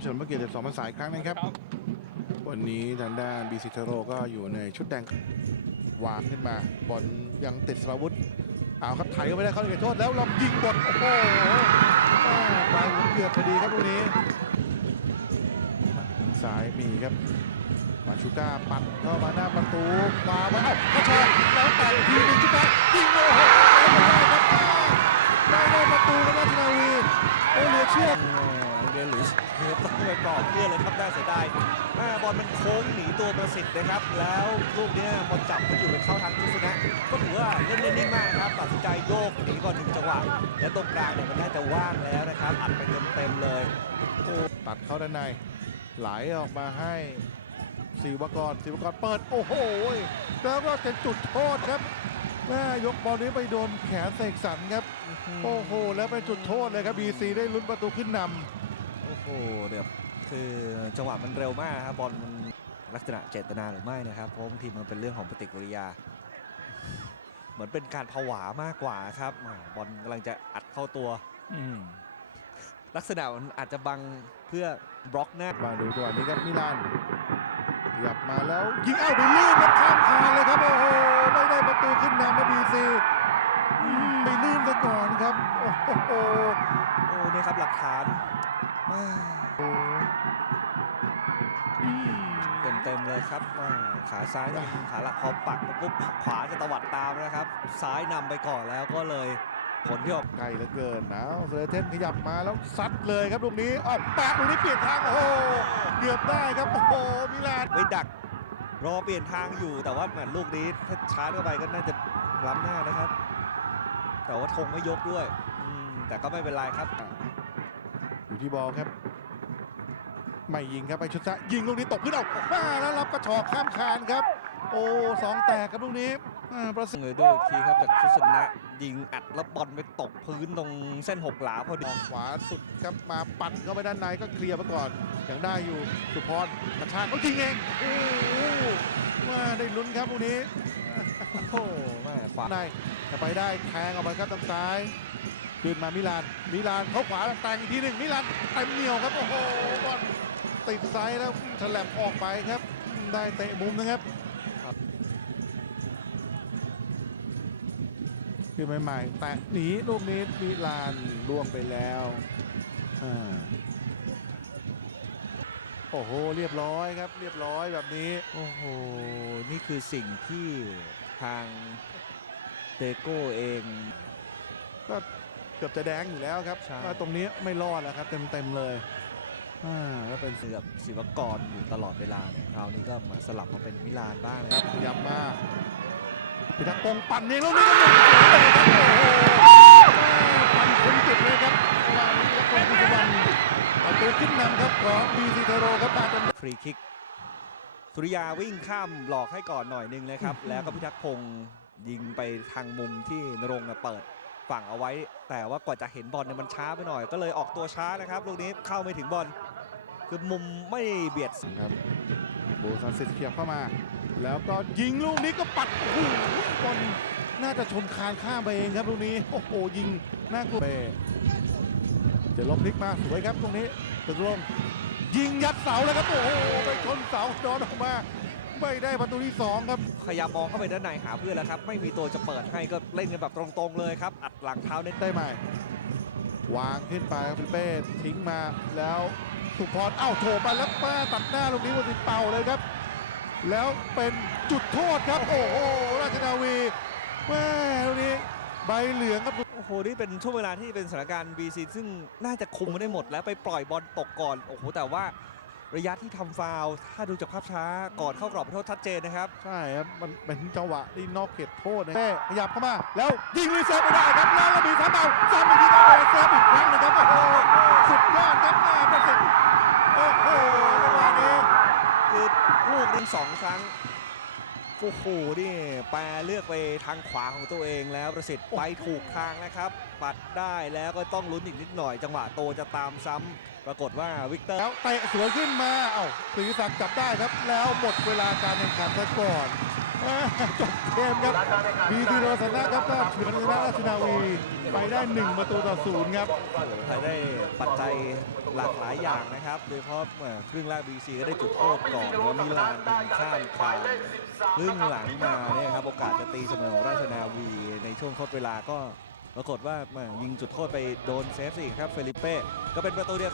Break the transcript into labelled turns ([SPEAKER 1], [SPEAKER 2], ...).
[SPEAKER 1] เฉลิมพระเกียรติสองพรรษาอีกครั้งนะครับ วันนี้ทางด้านบีซิเทโรก็อยู่ในชุดแดงวางขึ้นมาบอลยังติดสราวุธเอาครับไถเข้าไปได้เข้าในเขตโทษแล้วเรายิงบอลโอ้โหอ่าปลายหัวเกือบพอดีครับตรงนี้ซ้ายมีครับมาชูก้าปัดเข้ามาหน้าประตูมาไว้เอ้ากระชากแล้วแต่อีกทีหนึงชูก้ายิงโอ้โหได้ได้ประตูกับราชนาวีโอ้เหลือเชื่อ
[SPEAKER 2] ต้องไปปลอบเพื่อนเลยครับได้เสียดายแม่บอลมันโค้งหนีตัวประสิทธิ์นะครับ แล้วลูกเนี้ยพอจับมันอยู่ไปเข้าทางคุสุนะ ก็ถือว่าเล่นได้นิ่งมากนะครับ ตัดสินใจโยกหนีก่อนหนึ่งจังหวะ และตรงกลางเนี่ยมันน่าจะว่างแล้วนะครับ อัดไปเต็มๆเลย
[SPEAKER 1] ตัดเข้าด้านใน ไหลออกมาให้ศิวกรศิวกรเปิด โอ้โหแล้วก็เป็นจุดโทษครับแม่ยกบอลนี้ไปโดนแขนเสกสรรครับ โอ้โห แล้วเป็นจุดโทษเลยครับบีซีได้ลุ้นประตูขึ้นน
[SPEAKER 2] โอ้โหเดี๋ยวคือจังหวะมันเร็วมากครับบอลมันลักษณะเจตนาหรือไม่นะครับเพราะบางทีมันเป็นเรื่องของปฏิกิริยา เหมือนเป็นการผวามากกว่าครับอ่าบอลกำลังจะอัดเข้าตัวลักษณะมันอาจจะบังเพื่อบล็อกหน้าำ
[SPEAKER 1] มาดูจังหวะนี้ครับมิลานขยับมาแล้วยิงเอ้าไปลื่นครับข้ามคานเลยครับโอ้โหไม่ได้ประตูขึ้นนำมาบีซี ไปลื่นซะก่อนครับ โอ้โห
[SPEAKER 2] โอ้เนี่ยครับหลักฐานอ่าเต็มๆเลยครับขาซ้ายนี่ขาหลักพอปักปุ๊บขวาจะตวัดตามนะครับ ซ้ายนำไปก่อนแล้วก็เลยผลที่ออก
[SPEAKER 1] ไกลเหลือเกินนะเซเลเทนขยับมาแล้วซัดเลยครับลูกนี้ออกแปะลูกนี้เปลี่ยนทางโอ้โหเกือบได้ครับโอ้โหมิลาน
[SPEAKER 2] ไปดักรอเปลี่ยนทางอยู่แต่ว่าแมตลูกนี้ถ้าชาร์จเข้าไปก็น่าจะล้ำหน้านะครับ แต่ว่าธงไม่ยกด้วยอืมแต่ก็ไม่เป็นไรครับ
[SPEAKER 1] อยู่ที่บอลครับ ไม่ยิงครับไปชุดซะยิงลูกนี้ตกพื้นเอามาแล้วรับกระชอกข้ามคานครับ โอ้สองแตกครับลูกนี้อ่าประสิทธิ์
[SPEAKER 2] เลยด้วยอีกทีครับจากชุสนะยิงอัดแล้วบอลไปตกพื้นตรงเส้นหกหลาพอดี
[SPEAKER 1] ออกขวาสุดครับมาปั่นเข้าไปด้านในก็เคลียร์ไปก่อนยังได้อยู่สุพรกระชากเขายิงเองโอ้โหมาได้ลุ้นครับลูกนี้
[SPEAKER 2] โอ้โหแม่ขวา
[SPEAKER 1] ในจะไปได้แทงออกมาครับทางซ้ายคืนมามิลานมิลานเข้าขวาแต่งอีกทีหนึ่งมิลานเต็มเหนียวครับโอ้โหบอลติดไซด์แล้วฉลับออกไปครับ ได้เตะมุมนะครับคือใหม่ๆแตะหนีลูกนี้มิลานล่วงไปแล้วอ่าโอ้โห เรียบร้อยครับ เรียบร้อยแบบนี้
[SPEAKER 2] โอ้โห นี่คือสิ่งที่ ทางเตโก้เอง
[SPEAKER 1] ก็เกือบจะแดงอยู่แล้วครับ
[SPEAKER 2] ใช่
[SPEAKER 1] ว่าตรงนี้ไม่รอดแล้วครับเต็มๆเลยอ่าแล้วเป็น
[SPEAKER 2] เสือบศิวกรอยู่ตลอดเวลาเนี่ยคราวนี้ก็มาสลับมาเป็นมิลานบ้างนะ
[SPEAKER 1] ค
[SPEAKER 2] ค
[SPEAKER 1] รั
[SPEAKER 2] รั
[SPEAKER 1] บบขยับมาพิทักษ์ปงปั่นเองแล้วนี่ก็หมดเลยครับโอ้โหปั่นคมจุดเลยครับระหว่างนี้ก็คนปัจจุบันประตูขึ้นนำครับของบีซีเทโรครับมาจน
[SPEAKER 2] ฟรีคิก สุริยาวิ่งข้ามหลอกให้ก่อนหน่อยหนึงนะครับ แล้วก็พิทักษ์พงศ์ยิงไปทางมุมที่นรงค์น่ะเปิดฝั่งเอาไว้ แต่ว่ากว่าจะเห็นบอลเนี่ยมันช้าไปหน่อย ก็เลยออกตัวช้านะครับลูกนี้เข้าไม่ถึงบอลคือมุมไม่เบียด
[SPEAKER 1] ครับโบซันซิสเขียบเข้ามา แล้วก็ยิงลูกนี้ก็ปัดโอ้โหบอลน่าจะชนคานข้ามไปเองครับลูกนี้โอ้โหยิงน่ากลัวเป้เจะลบพลิกมาสวยครับตรงนี้ตึกลม ยิงยัดเสาแล้วครับโอ้โหไปชนเสาโดนออกมา ไม่ได้ประตูที่สองครับ
[SPEAKER 2] พยายามมองเข้าไปด้านในหาเพื่อนแล้วครับ ไม่มีตัวจะเปิดให้ก็เล่นกันแบบตรงๆเลยครับ อัดหลังเท้าเน้น
[SPEAKER 1] ได้ไหมวางขึ้นไปครับฟิลิเป้ทิ้งมาแล้วสุพรเอ้าโถมาแล้วป้าตัดหน้าลูกนี้วสิเป่าเลยครับ แล้วเป็นจุดโทษครับ โอ้โหราชนาวีแม่ลูกนี้ ใบเหลืองครับ
[SPEAKER 2] โอ้โห นี่เป็นช่วงเวลาที่เป็นสถานการณ์ BC ซึ่งน่าจะคุมไม่ได้หมดแล้วไปปล่อยบอลตกก่อน โอ้โห แต่ว่าระยะที่ทำฟาวล์ถ้าดูจากภาพช้าก่อนเข้ากรอบโทษชัดเจนนะครับ
[SPEAKER 1] ใช่ครับ มันเป็นจังหวะที่นอกเขตโทษนะเป้ขยับเข้ามา แล้วยิงรีเซฟไม่ได้ครับแล้วระบีซ้ำเอาซ้ำอีกทีก็โดนเซฟอีกครั้งหนึงครับโอ้โหสุดยอดครับแม่ประสิทธิ์โอ้โหจังหวะนี้
[SPEAKER 2] คือลูกหนึงสองครั้ง โอ้โหนี่แปรเลือกไปทางขวาของตัวเองแล้วประสิทธิ์ไปถูกทางนะครับ ปัดได้แล้วก็ต้องลุ้นอีกนิดหน่อย จังหวะโตจะตามซ้ำปรากฏว่าวิกเตอร์
[SPEAKER 1] แล้วเตะสวนขึ้นมาเอ้าศรีศักดิ์จับได้ครับ แล้วหมดเวลาการแข่งขันซะก่อนอ่าจบเกมครับบีซีโรสันนะครับก็เฉือนชนะราชนาวี ไปได้หนึ่งประตูต่อศูนย์ครับ
[SPEAKER 2] ไทยได้ปัจจัยหลากหลายอย่างนะครับ โดยเฉพาะครึ่งแรกบีซีก็ได้จุดโทษก่อนแล้วมิลานตีข้ามขานครึ่งหลังมาเนี่ยครับโอกาสจะตีเสมอของราชนาวี ในช่วงทดเวลาก็ปรากฏว่ายิงจุดโทษไปโดนเซฟสิครับเฟลิเป้ก็เป็นประตูเดียว